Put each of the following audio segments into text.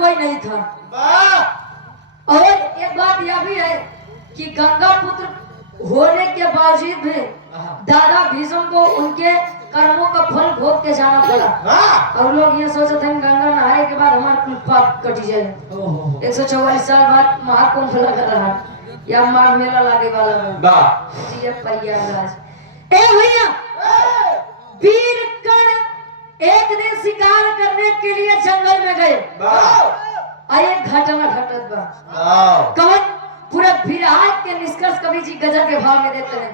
कोई नहीं था। और एक बात यह भी है कि गंगा पुत्र होने के बावजूद भी दादा भीष्म को उनके कर्मों का फल भोग के जाना पड़ा। और लोग ये सोचते हैं गंगा नहाए के बाद हमारा कुल पाप कट जाए। 144 साल बाद महाकुंभ लगा रहा या माघ मेला लागे वाला है प्रयागराज। ए भैया वीर कर्ण एक दिन शिकार करने के लिए जंगल में गए। एक घटना घटत बा कौन पूरा विराट के निष्कर्ष कवि जी गजल के भाव में देते हैं।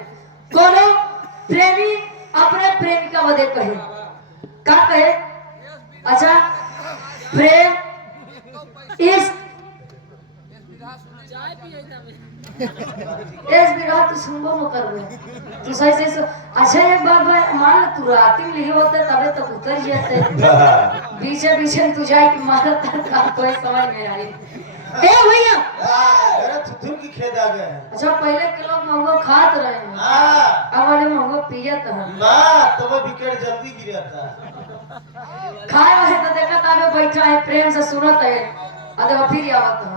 कोनो प्रेमी अपने प्रेमिका बदे कहे का कहे। अच्छा प्रेम इस विराट तो सुनबो न करबे तू सही से अच्छा एक बात मान ले तू रात में लिखे होते तबे तक उतर जाते पीछे पीछे तू जाए कि मारत का कोई समझ नहीं आई। ए भैया अरे थुथुर की खेत आ गए। अच्छा पहले के लोग मंगो खात रहे हैं अब वाले मंगो पियत हैं ना तो वो विकेट जल्दी गिरता खाए वाले तो देखा ताबे बैठा है प्रेम से सुनत है अरे फिर आवत है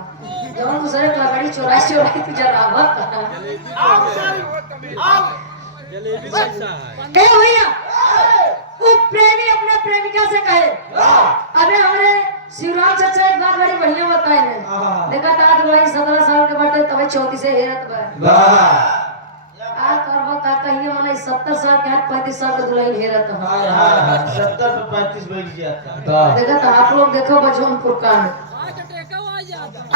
जब दूसरे कगड़ी चोराई तुझे रावत ए भैया वो प्रेमी अपने प्रेमिका से कहे अबे हमारे शिवराम चाचा एक बात बड़ी बढ़िया बताए हैं देखा तात भाई 17 साल के बाटे तबे 34 से हेरत बा आ करबो का कहिए मने 70 साल के 35 साल के दुल्हन हेरत हां 70 पे 35 बैठ जाता देखा तो आप लोग देखो बजौनपुर का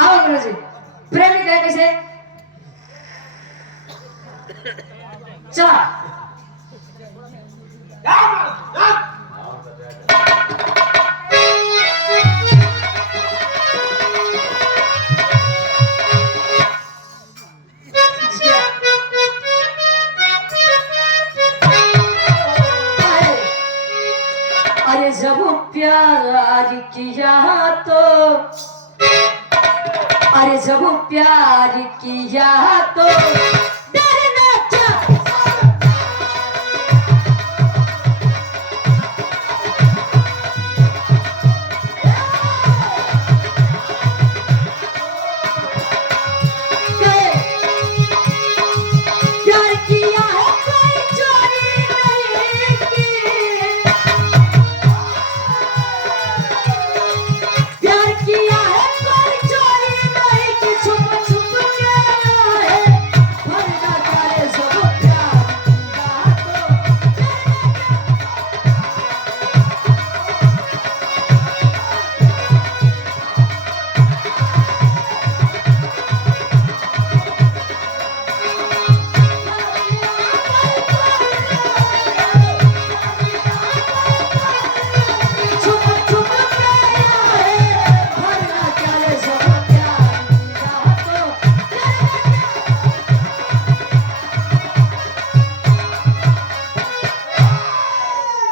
आओ गुरुजी प्रेमी कहे कैसे चला अरे जब प्यार किया तो अरे जब प्यार किया तो डरना क्या प्यार किया है कोई चोरी नहीं की प्यार किया है कोई चोरी नहीं की छुप छुप के आए भरना करे सब प्यार छुप छुप के आए भरना करे सब प्यार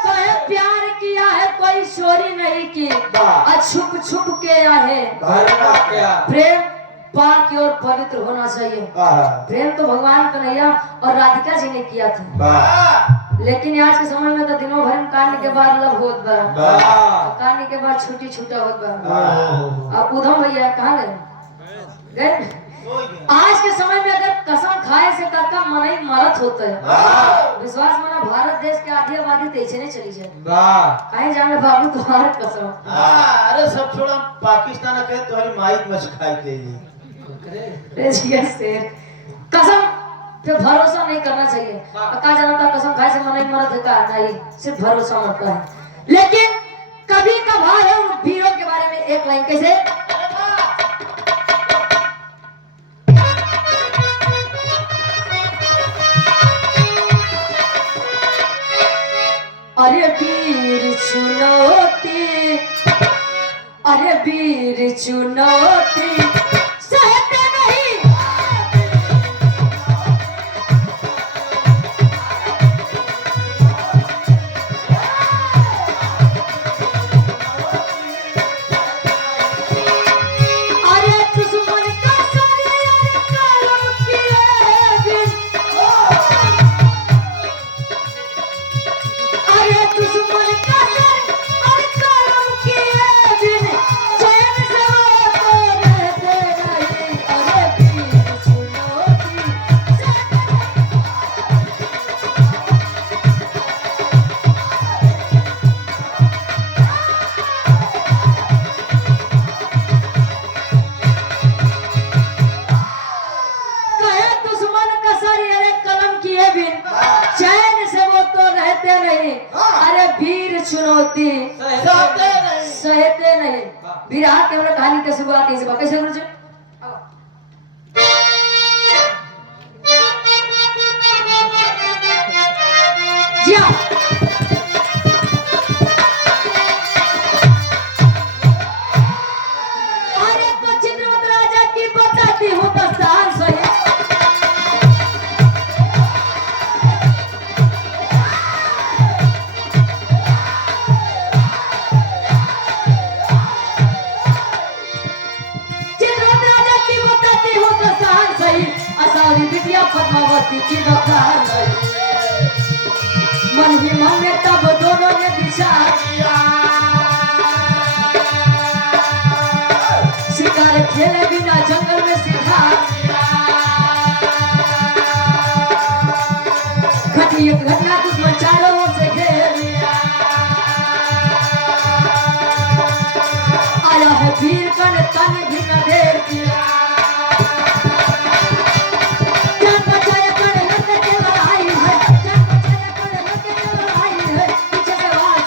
कहे प्यार किया है कोई चोरी नहीं की और छुप छुप के आए भरना क्या प्रेम पाक और पवित्र होना चाहिए। प्रेम तो भगवान कन्हैया और राधिका जी ने किया था लेकिन आज के समय में तो दिनों भर में काटने के बाद लव होत बा काटने के बाद छुट्टी छूटा होत बा। अब उधम भैया कहाँ गए आज के समय में अगर कसम खाए से करका मन ही मरत होता है। विश्वास माना भारत देश के आधी आबादी तेज नहीं चली जाए कहीं जाने बाबू तुम्हारे कसम अरे सब छोड़ा पाकिस्तान के तुम्हारी माई मछ खाई देगी कसम पे भरोसा नहीं करना चाहिए। कहा जाना था कसम खाए से मन ही मरत होता है नहीं सिर्फ भरोसा होता है। लेकिन कभी कभार है उन वीरों के बारे में एक लाइन कैसे अरे वीर चुनौती अरे वीर चुनौती सहते नहीं अरे दुश्मन का सर कलम किए बिन अरे दुश्मन का सर कलम किए बिन चैन से अरे वीर चुनौती सहते नहीं। विराट के मतलब कहानी की शुरुआत कैसे गुरु जी? जी हाँ। अरे तो चित्रवत राजा की बताती हूँ दस्तान सही। चित्रवत राजा की बताती हूँ दस्तान सही। असारी बिटिया पद्मावती की दस्तान सही। मन ही मन में तब दोनों ने विचार किया, शिकार खेले बिना जंगल में शिकार किया। घटी एक घटना दुश्मन चारों ओर से घेर लिया। आया है वीर कण तन भी न देर किया। जान बचाया कण लड़के की लड़ाई है। जान बचाया कण लड़के की लड़ाई है। पीछे से आवाज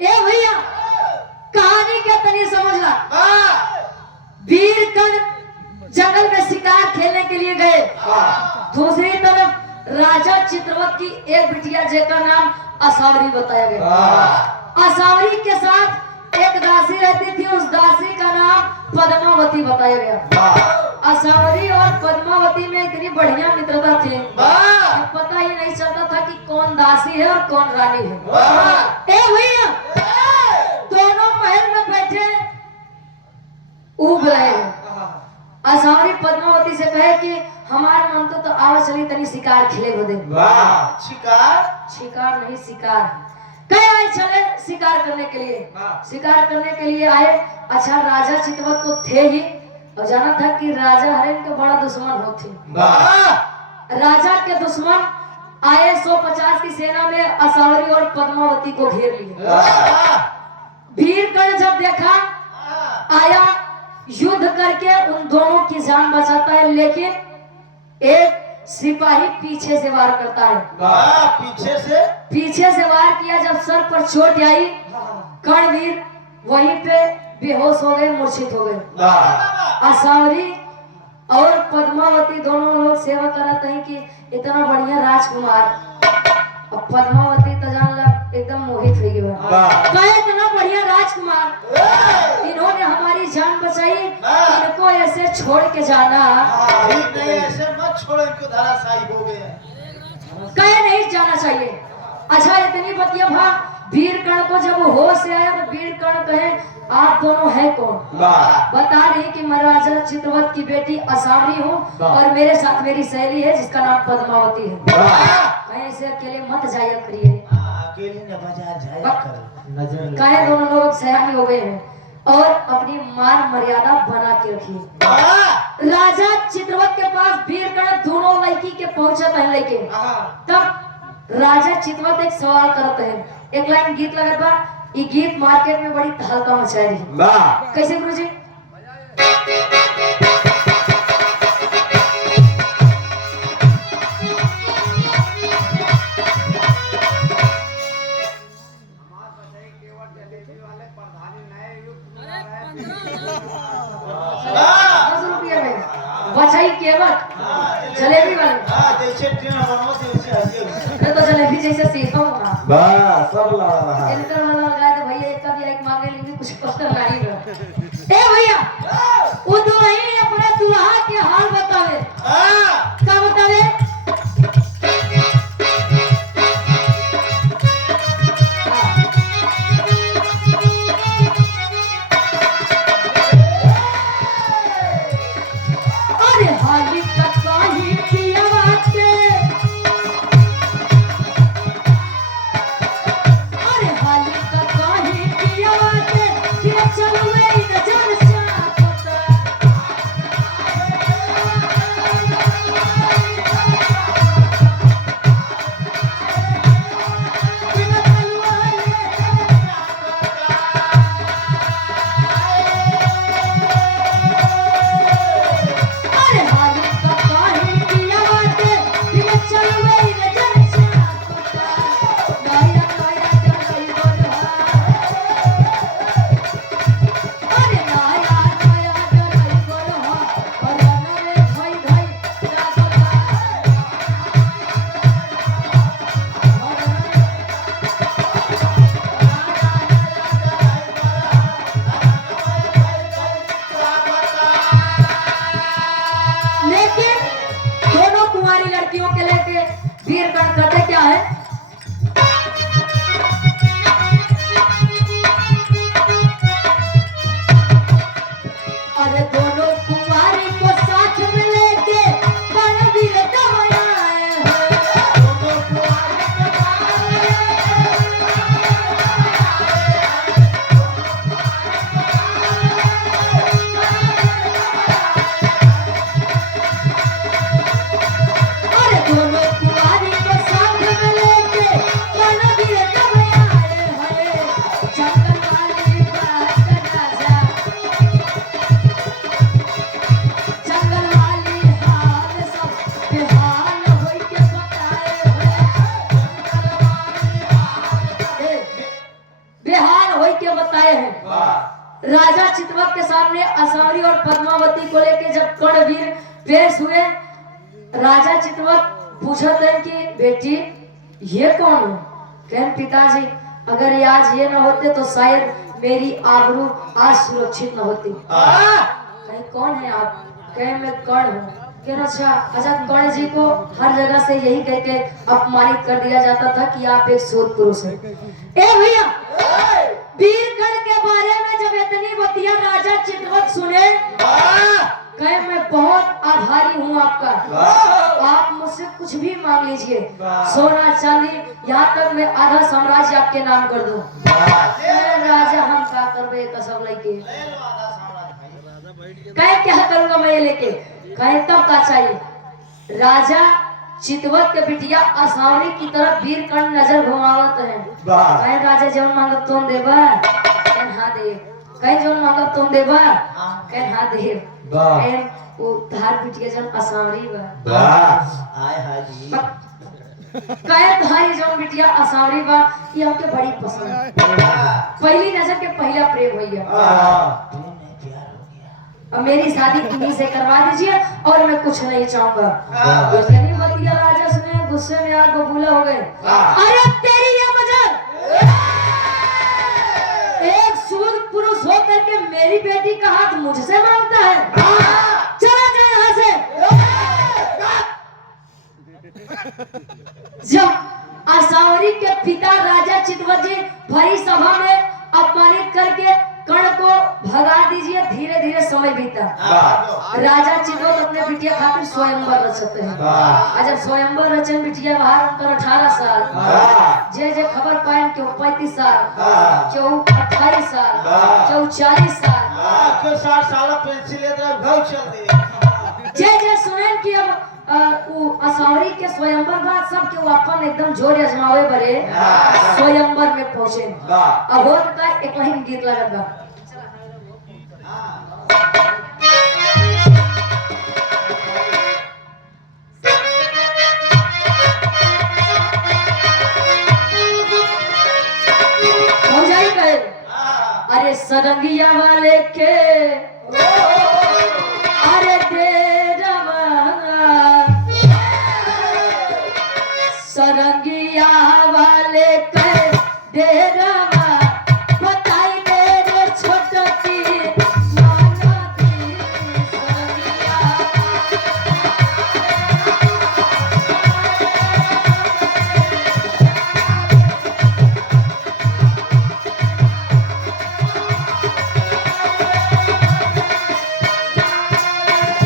ए भैया कहानी क्या तनी समझ ला। वीर कण जंगल में शिकार खेलने के लिए गए। दूसरी तरफ राजा चित्रवत की एक बिटिया जिसका नाम असावरी बताया गया। असावरी के साथ एक दासी रहती थी, उस दासी का नाम पद्मावती बताया गया। असावरी और पद्मावती में इतनी बढ़िया मित्रता थी कि पता ही नहीं चलता था कि कौन दासी है और कौन रानी है। ए भैया दोनों महल में बैठे उब रहे हैं। असावरी पद्मावती से कहे कि हमारे मन तो आवा चली तनी शिकार खेले बदे। शिकार नहीं शिकार। कहे आए चले शिकार करने के लिए। शिकार करने के लिए आए। अच्छा राजा चित्रवत तो थे ही और जाना था कि राजा हरिन का बड़ा दुश्मन होते। राजा के दुश्मन आए 150 की सेना में असावरी और पद्मावती को घेर लिए। वीरगण जब देखा आया युद्ध करके उन दोनों की जान बचाता है, लेकिन एक सिपाही पीछे से वार करता है। पीछे से वार किया। जब सर पर चोट आई कर्णवीर वहीं पे बेहोश हो गए, मूर्छित हो गए। असावरी और पद्मावती दोनों लोग सेवा कराते हैं कि इतना बढ़िया राजकुमार। और पद्मावती तो जान ला एकदम मोहित हो गई। इतना बढ़िया राजकुमार, इन्होंने हमारी जान बचाई, इनको ऐसे छोड़ के जाना ऐसे मत छोड़ो, इनको धराशायी हो गए। कहे नहीं जाना चाहिए। अच्छा इतनी बतिया भा वीरकर्ण को जब होश से आया तो वीरकर्ण कहे आप दोनों है कौन? बता रही कि मैं राजा चित्रवत की बेटी असावरी हूँ और मेरे साथ मेरी सहेली है जिसका नाम पद्मावती है। कहे ऐसे अकेले मत जाया करिए। कहे दोनों लोग सयानी हो गए हैं और अपनी मान मर्यादा बना के रखिए। राजा चित्रवत के पास वीरकर्ण दोनों लड़की के पहुंचत है लेके। तब राजा चित्रवत एक सवाल करते हैं। एक लाइन गीत लगत बा। ये गीत मार्केट में बड़ी तहलका मचाई रही। कैसे गुरुजी? बचाई केवट जलेबी वाले। मैं तो जलेबी जैसे सीखा हूँ सब लड़ा रहा है। इनका वाला लगाया तो भैया एक का भी एक मांगे लेंगे कुछ पता नहीं रहा। ए भैया वो दुल्हन अपने दुल्हा के हाल बतावे। क्या बतावे? अरे हाली कतवाही पिया बाते। अरे हाली कतवाही पिया बाते। ये चलवे के लेके वीरगण करते क्या है? अरे दोनों कुमारी को साथ में लेके रणवीर दवाया अरे दोनों कुमारी को साथ में लेके रणवीर दवाया है जंगल वाली बात राजा जंगल वाली हाल सब बेहाल होई के बताए बेहाल होई के बताए हैं। राजा चितवक के सामने असावरी और पद्मावती को लेके जब कर्णवीर पेश हुए, राजा चितवक पूछते हैं कि बेटी ये कौन हो? कहें पिताजी अगर ये आज ये न होते तो शायद मेरी आबरू आज सुरक्षित न होती। कहीं कौन है आप? कहे मैं कर्ण हूँ। कह अच्छा कर्ण जी को हर जगह से यही कह के अपमानित कर दिया जाता था कि आप एक सूद पुरुष हैं। ए भैया वीरगण के बारे में जब इतनी बतिया राजा चितवक सुने, कहे मैं बहुत आभारी हूँ आपका, आप मुझसे कुछ भी मांग लीजिए, सोना चांदी यहाँ तक मैं आधा साम्राज्य आपके नाम कर दूं। राजा हम क्या करबे कसम लेके? कहे क्या करूंगा मैं ये लेके? कहे तब का चाहिए? राजा चितवक के बिटिया असावरी की तरफ वीरकर्ण नजर घुमावत है। कहे राजा जौन मांगब तुम देबा? कहे हाँ दे। कहे जौन मांगब तुम देबा? कहे हाँ दे। कहे वो तार बिटिया जौन असावरी बा। हाय हाय जी कहे तुम्हारी जौन बिटिया असावरी बा ये हमके बड़ी पसंद है। पहली नजर के पहला प्रेम हो गया। अब मेरी शादी इन्हीं से करवा दीजिए और मैं कुछ नहीं चाहूंगा। इतनी बतिया राजा सुने, गुस्से में आग बबूला हो गए। अरे तेरी ये मजाक, एक सूद पुरुष होकर के मेरी बेटी का हाथ मुझसे मांगता है? चला जाए यहाँ से। जब असावरी के पिता राजा चितवक जी भरी सभा में अपमानित करके कर्ण को भगा दीजिए, धीरे धीरे समय बीता। राजा चितवक अपने बिटिया खातिर स्वयंवर रचते हैं। और जब स्वयंवर रचन बिटिया बाहर कर 18 साल, जे खबर पाए क्यों 35 साल, क्यों 28 साल, क्यों 40 साल, क्यों 60 साल पेंसिल घर चल दे। जे सुने कि अब असावरी के स्वयंवर बाद सब के अपन एकदम जोर अजमावे बरे स्वयंवर में पहुंचे। अब होत का एक लाइन गीत लगत बा। कौन जाई कहे? अरे सरंगिया वाले के अरे सरंगिया वाले कहे डेरवा बताई दे रे छोटकी माना दी सरंगिया।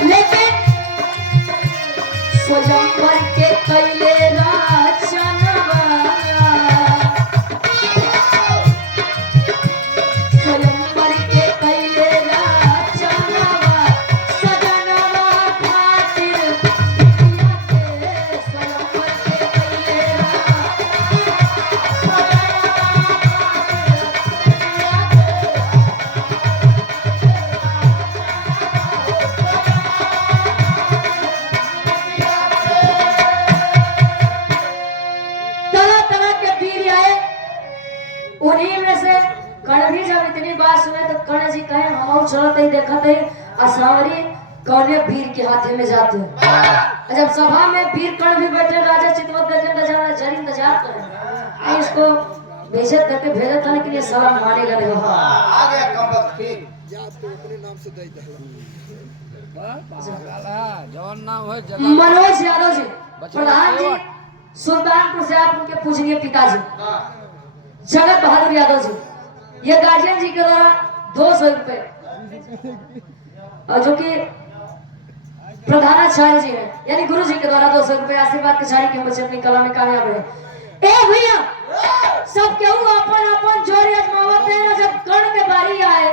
लेकिन स्वयंवर के कैले उन्हीं में से कर्ण भी जब इतनी बात सुने तो कर्ण जी कहे हम चलते ही देखते ही असावरी कौने वीर के हाथे में जाते हैं। जब सभा में वीर कर्ण भी बैठे, राजा चितवक देखे नजारा जरी इंतजार करे इसको बेइज्जत करके भेजा था, लेकिन ये सलाम मानेगा नहीं। आ गया कम वक्त ठीक मनोज यादव जी प्रधान जी सुल्तानपुर से आप उनके पूजनीय पिताजी जगत बहादुर यादव जी, ये गार्जियन जी के द्वारा 200 रुपए और जो कि प्रधानाचार्य जी हैं यानी गुरु जी के द्वारा 200 रुपए आशीर्वाद के छाड़ी के हम बच्चे अपनी कला में कामयाब रहे। ए भैया सब केहू अपन अपन जोड़ी अजमावत है, जब कर्ण के बारी आए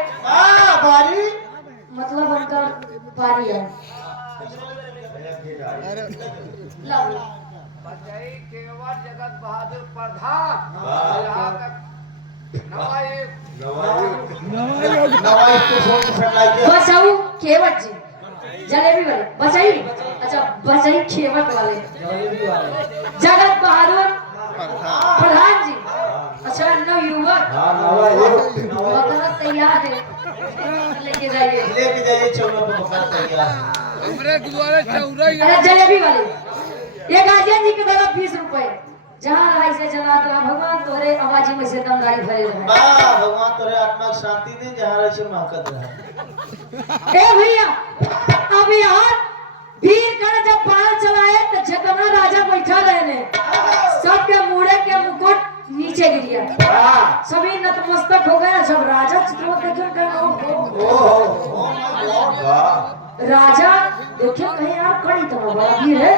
बारी मतलब उनका बारी आए बजाई केवल जगत बहादुर प्रधान यहाँ तक नवाई को फोन फटलाइए। बचाऊ केवट जी जलेबी वाले बचाई, अच्छा बचाई खेवट वाले जगत बहादुर प्रधान जी, अच्छा नवयुवक बकरा तैयार है, लेके जाइए चौरा पर बकरा तैयार। हमरे गुरुद्वारे चौराही अरे जलेबी वाले ये गार्जियन जी के द्वारा 20 रुपए, जहाँ रहा से जनात रहा भगवान तोरे आवाजी में से दमदारी भरे रहे। भगवान तोरे आत्मा को शांति दे, जहाँ रहे से महकत रहे। ए भैया अब यार वीर कर्ण जब बाण चलाए तो जगन्नाथ राजा बैठा रहे, सबके मुड़े के मुकुट नीचे गिर गया, सभी नतमस्तक हो गए। जब राजा चित्रवत देखे राजा देखे कहीं आप कड़ी तो बड़ा वीर है,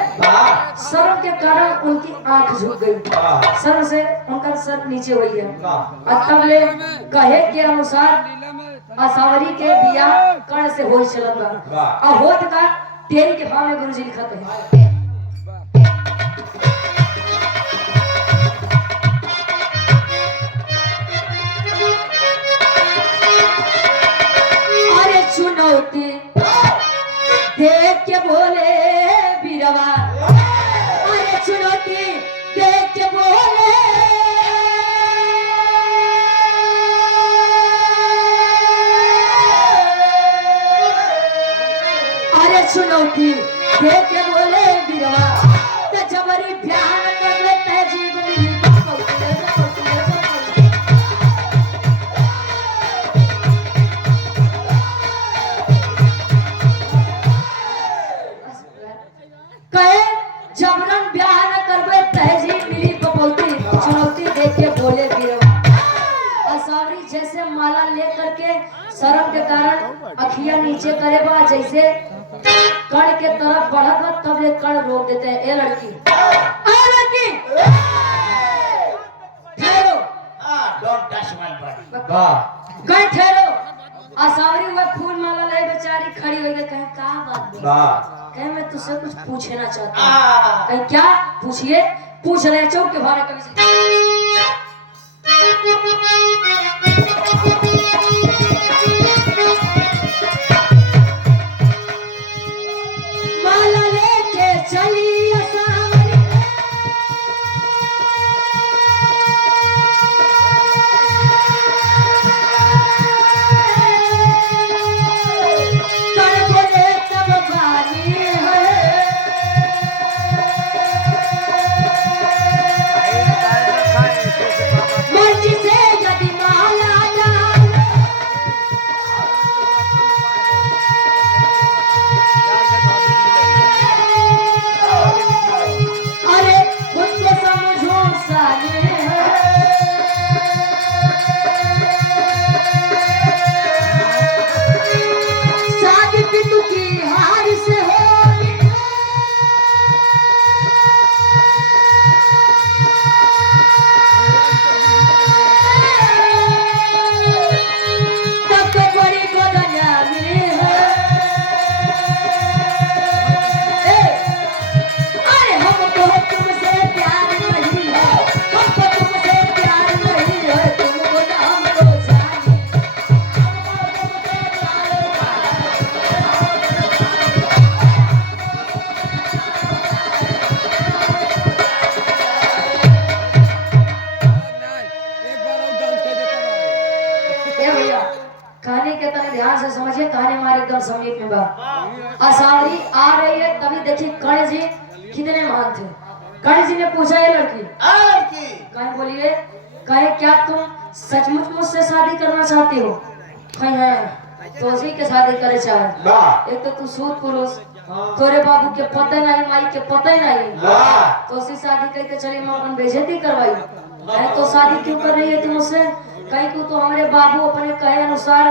शर्म के कारण उनकी आंख झुक गई, सर से उनका सर नीचे हो गया। तब ले कहे के अनुसार असावरी के बियाह कर्ण से हो चलत और होत का तेरी के भाव में गुरुजी लिखत है। अरे चुनौती देख के बोले बीरवा, अरे चुनौती देख के बोले चुनौती देख के बोले बीरवा त जबरी प्यार कर ले तहजीब मिली कहे जबरन ब्याह न करबे तहजीब मिली कपौती, चुनौती देख के बोले बीरवा। असावरी जैसे माला लेकर के शर्म के कारण अखियां नीचे करे बा, जैसे कण के तरफ बढ़त बा तब ले कण रोक देते हैं। ए लड़की ठहरो, डोंट टच माय बॉडी। कहीं ठहरो। असावरी वो फूल माला ले बेचारी खड़ी हो गई, कहे का बात है, कहे मैं तुझसे कुछ पूछना चाहती हूँ। कहे क्या पूछिए, पूछ रहे चौक के भारे कभी माला लेके चली असावरी, कर बोले तब बारी है, मर्जी से यदि माला डाल, अरे खुद को समझो साले है, शादी पितु की हार से हो, तब तो बड़ी बदनामी है। अरे हमको तुमसे प्यार नहीं है, हमको तुमसे प्यार नहीं है, तुमको ना हमको चाहिए, हमको तुमसे एक बार और डांस कर देता रहा। ए भैया कहानी के तने ध्यान से समझिए, कहानी हमारे एकदम समीप में बा। असावरी आ रही है तभी देखिए कर्ण जी कितने महान थे। कर्ण जी ने पूछा ये लड़की लड़की कहे बोलिए, कहे क्या तुम सचमुच मुझसे शादी करना चाहती हो? कहे है तो उसी के शादी करे चाहे, एक तो तू सूद पुरुष तोरे बाबू के पता नहीं, माई के पता ही नहीं, वाह तो उसी शादी करके चली मैं अपन बेइज्जती करवाई। कहे तो शादी क्यों कर रही है तुम उससे? कहीं को तो हमारे बाबू अपने कहे अनुसार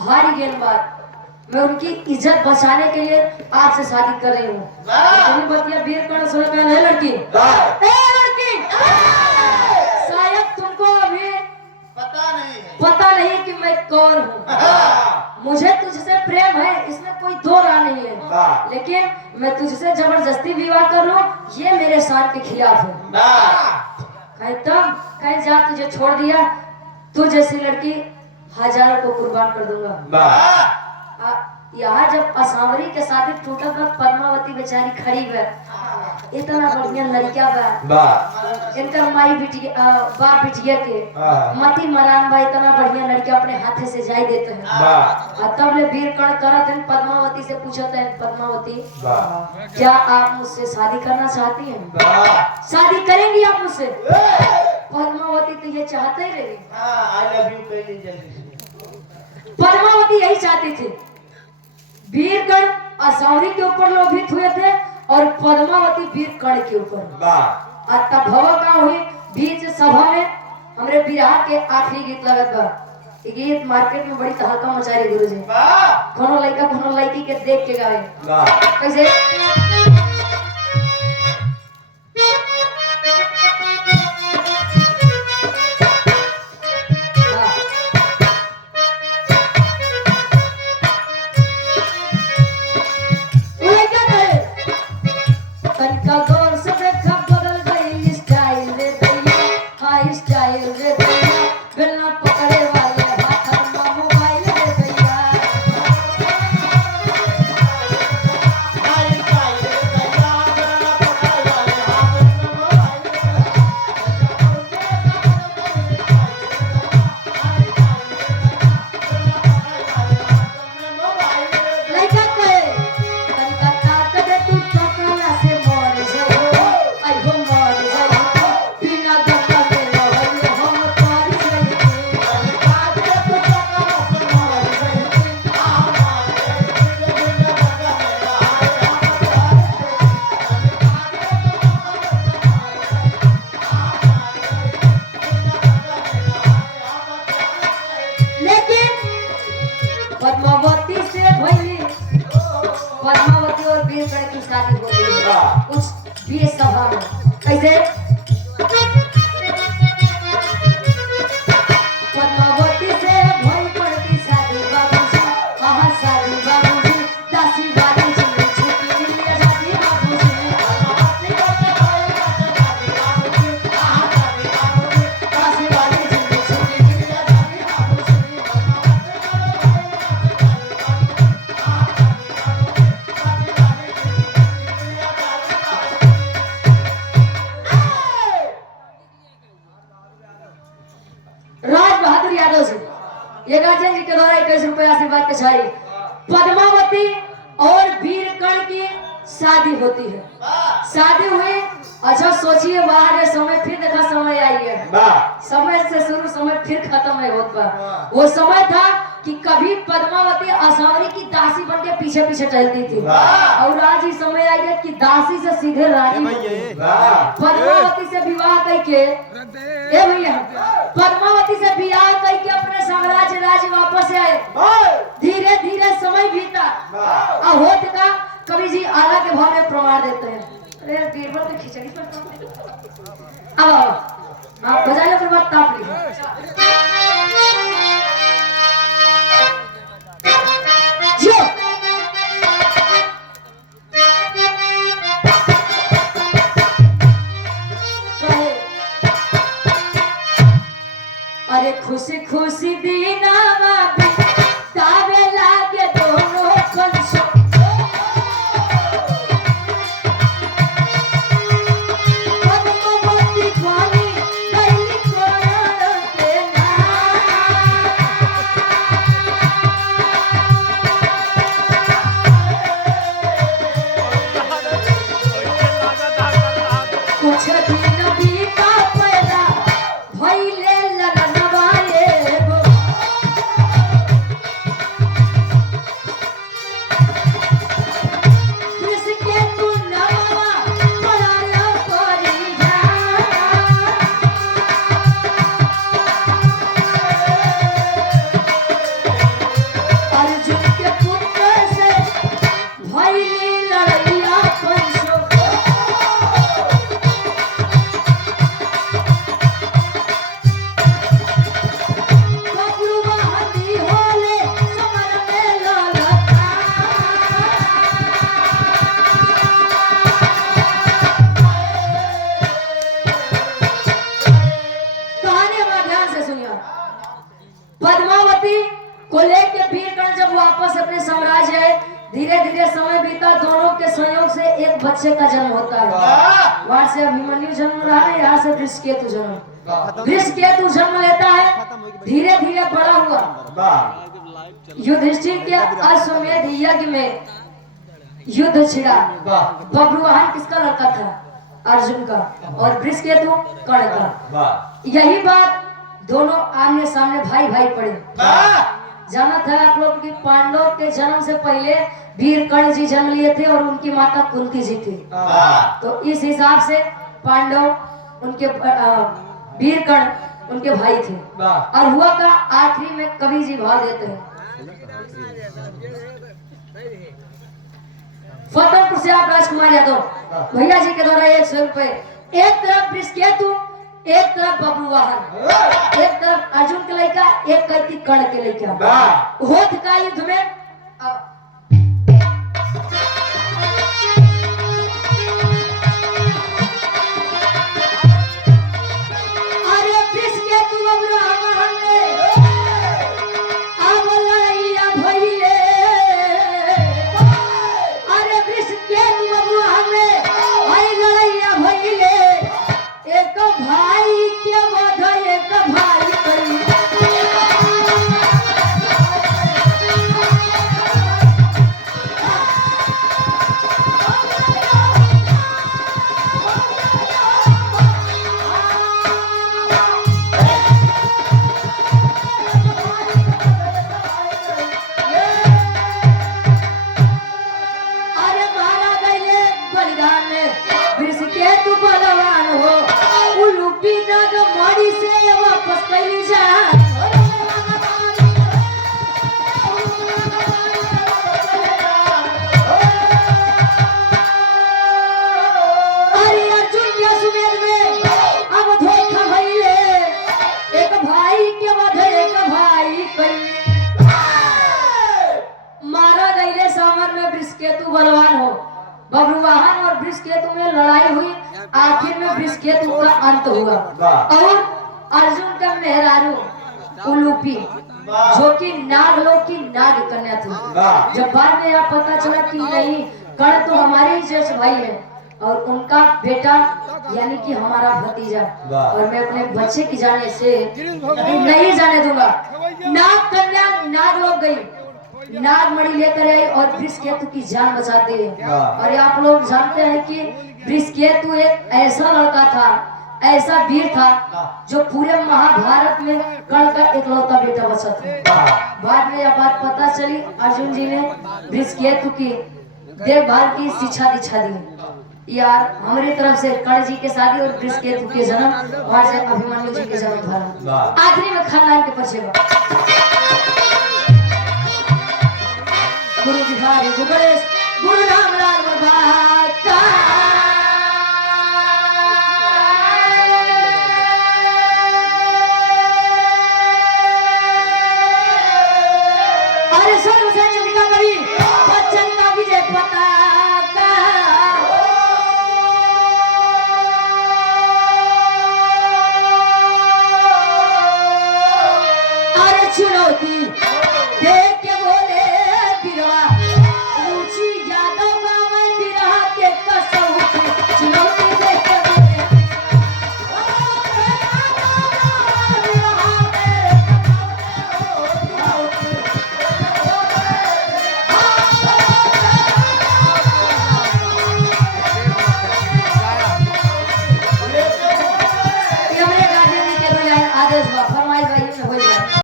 हार गए बात, मैं उनकी इज्जत बचाने के लिए आपसे शादी कर रही हूँ। तुम्हें बतिया वीर कर्ण सुन में है लड़की, ए लड़की, शायद तुमको अभी पता नहीं कि मैं कौन हूँ। मुझे तुझसे प्रेम है, इसमें कोई दो राय नहीं है, लेकिन मैं तुझसे जबरदस्ती विवाह कर लूं ये मेरे शान के खिलाफ है। कहीं तब कहीं जा तुझे छोड़ दिया, तू जैसी लड़की हजारों को कुर्बान कर दूंगा। यहाँ जब असावरी के शादी टूटल तब पद्मावती बेचारी खड़ी है, इतना बढ़िया लड़किया बा, इनकर माई बिटिया बाप बिटिया के मती मरान बा, इतना बढ़िया लड़किया अपने हाथे से जाई देते हैं। और तब ले वीर कर्ण करत हैं, पद्मावती से पूछते हैं, पद्मावती क्या आप मुझसे शादी करना चाहती हैं? शादी करेंगी आप मुझसे? पद्मावती तो ये चाहते ही रही, पद्मावती यही चाहती थी। वीर कर्ण असावरी के ऊपर लोभित हुए थे और पद्मावती वीर कर्ण के ऊपर। तब भवा का हुई बीच सभा में हमरे बिरहा के आखिरी गीत लगत बा। ये गीत मार्केट में बड़ी तहलका मचा रही गुरुजी। कोनो लड़का कोनो लड़की के देख के गावे कैसे? पद्मावती और वीर कर्ण की शादी हो गई कुछ भी सभा में। कैसे? पद्मावती से भई पड़ती शादी बाबूजी, हाँ शादी बाबूजी, दासी वाली जी छुट्टी मिली आजादी बाबूजी, दासी वाली जी छुट्टी मिली आजादी बाबूजी। राज बहादुर यादव जी, ये गार्जियन जी के द्वारा 21 रुपया आशीर्वाद के छाई। पद्मावती और वीर कर्ण की शादी होती है। शादी हुई, अच्छा सोचिए बाहर समय फिर देखा समय आई है, समय से शुरू समय फिर खत्म नहीं होता। वो समय था कि कभी पद्मावती असावरी की दासी बन के पीछे पीछे चलती थी और आज ही समय आई है कि दासी से सीधे रानी पद्मावती से विवाह करके, ए भैया पद्मावती से विवाह करके अपने साम्राज्य राज्य वापस आए। धीरे धीरे समय बीता और होत का कवि जी आला के भाव में प्रमाण देते हैं। अरे बीरबल तो खिचड़ी पर अब आप बजाने के बाद ताप ली जियो। अरे खुशी खुशी दीनावा तावे लागे दोनों कंसो, पद्मावती पानी गई कोरण के कुछ दिन बीता पैदा भइले लगनवाए गो। से अभिमन्यु जन्म रहा है, यहाँ से वृषकेतु जन्म। वृषकेतु जन्म लेता है, धीरे धीरे बड़ा हुआ। वाह युधिष्ठिर के अश्वमेध यज्ञ में युद्ध छिड़ा। बब्रुवाहन किसका लड़का था? अर्जुन का, और वृषकेतु कर्ण का। वाह यही बात दोनों आमने सामने भाई भाई पड़े। जाना था आप लोग कि पांडव के जन्म से पहले वीर कर्ण जी जन्म लिए थे और उनकी माता कुंती जी थी। तो इस हिसाब से पांडव उनके वीर कर्ण उनके भाई थे। और हुआ का आखिरी में कवि जी भाव देते हैं। फतेहपुर से आप राजकुमार यादव भैया जी के द्वारा 100 रुपए। एक तरफ वृषकेतु, एक तरफ बब्रुवाहन, एक तरफ अर्जुन के लड़का, एक कहती कर्ण के लड़का। होठ का युद्ध में अरे वृषकेतु बब्रुवाहन ने अब लड़ाइया भइले। अरे वृषकेतु बब्रुवाहन ने आई लड़ाइया भइले। एक भाई के वध एक भाई करी। अरे मारा गए बलिदान में वृषकेतु बलवान हो। उलूपी नग मड़ी से वापस कैली जा। अरे अर्जुन के अश्वमेध में अब धोखा भइले। एक भाई के वध एक भाई कैले। मारा गईले सामर में वृषकेतु बलवान हो। बब्रुवाहन और वृषकेतु में लड़ाई हुई। आखिर में वृषकेतु का अंत हुआ और अर्जुन का मेहरारू उलूपी जो कि नागलोक की नाग कन्या थी। जब बाद में यह पता चला कि नहीं, कर्ण तो हमारे ही जैसे भाई है और उनका बेटा यानी कि हमारा भतीजा, और मैं अपने बच्चे की जाने से नहीं जाने दूंगा। नाग कन्या नागलोक गई, नागमणि लेकर आई और वृषकेतु की जान बचाते हैं। और आप लोग जानते हैं कि वृषकेतु एक ऐसा लड़का था, ऐसा वीर था जो पूरे महाभारत में कर्ण का इकलौता बेटा बचा था। बाद में यह बात पता चली, अर्जुन जी ने वृषकेतु की देखभाल की शिक्षा दीक्षा दी। यार हमारी तरफ से कर्ण जी के शादी और वृषकेतु के जन्म, वहां से अभिमन्यु जी के जन्म था। आखिरी में खानदान के परिचय गुरु जी गुरु राम राम बाबा।